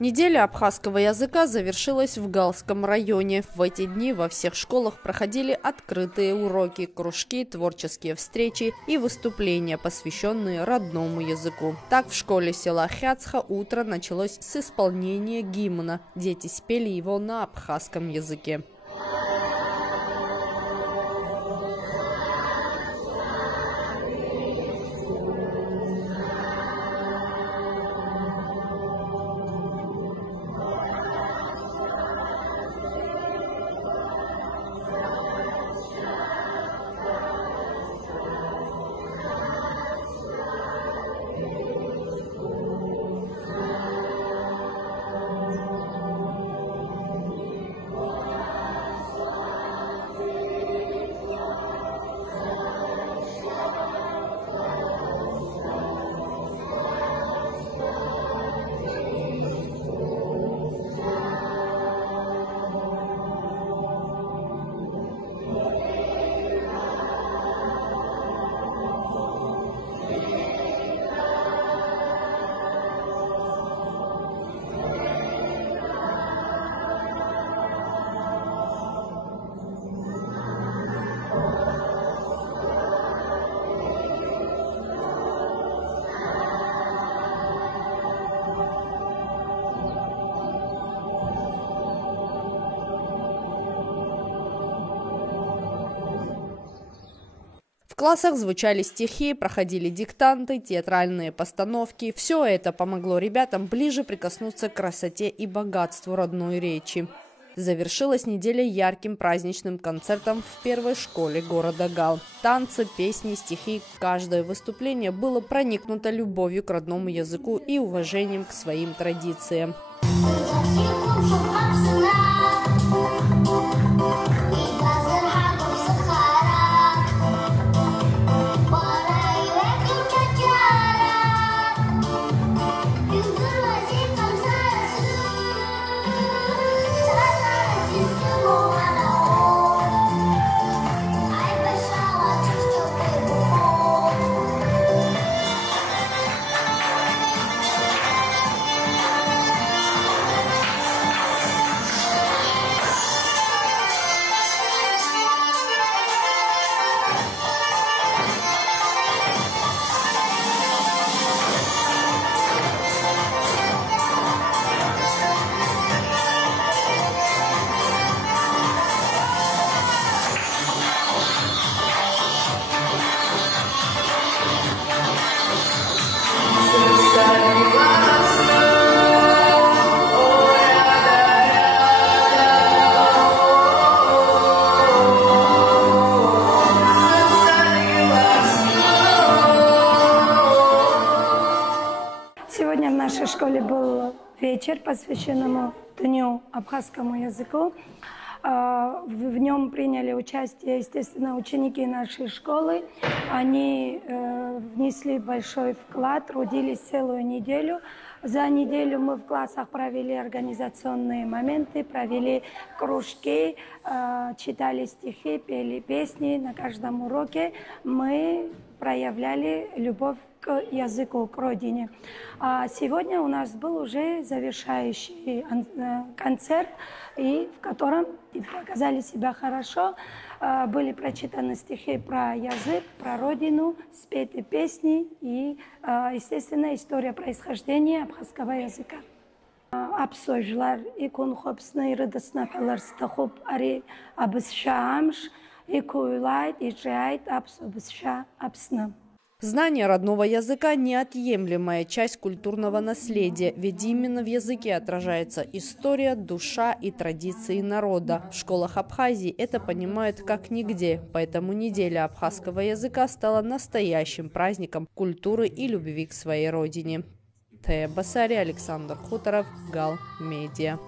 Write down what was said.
Неделя абхазского языка завершилась в Галском районе. В эти дни во всех школах проходили открытые уроки, кружки, творческие встречи и выступления, посвященные родному языку. Так, в школе села Хяцха утро началось с исполнения гимна. Дети спели его на абхазском языке. В классах звучали стихи, проходили диктанты, театральные постановки. Все это помогло ребятам ближе прикоснуться к красоте и богатству родной речи. Завершилась неделя ярким праздничным концертом в первой школе города Гал. Танцы, песни, стихи. Каждое выступление было проникнуто любовью к родному языку и уважением к своим традициям. Сегодня в нашей школе был вечер, посвященному Дню абхазскому языку. В нем приняли участие, естественно, ученики нашей школы. Они внесли большой вклад, трудились целую неделю. За неделю мы в классах провели организационные моменты, провели кружки, читали стихи, пели песни. На каждом уроке мы проявляли любовь к языку, к родине. А сегодня у нас был уже завершающий концерт, и в котором показали себя хорошо. Были прочитаны стихи про язык, про родину, спеты песни и, естественно, история происхождения абхазского языка. Абсойжлар и кунхопсны рыдаснахалар стахоп ари абысшаамш и куйлайт и джайт абсобысша абсна. Знание родного языка – неотъемлемая часть культурного наследия, ведь именно в языке отражается история, душа и традиции народа. В школах Абхазии это понимают как нигде, поэтому неделя абхазского языка стала настоящим праздником культуры и любви к своей родине. Тея Басари, Александр Хуторов, Гал Медиа.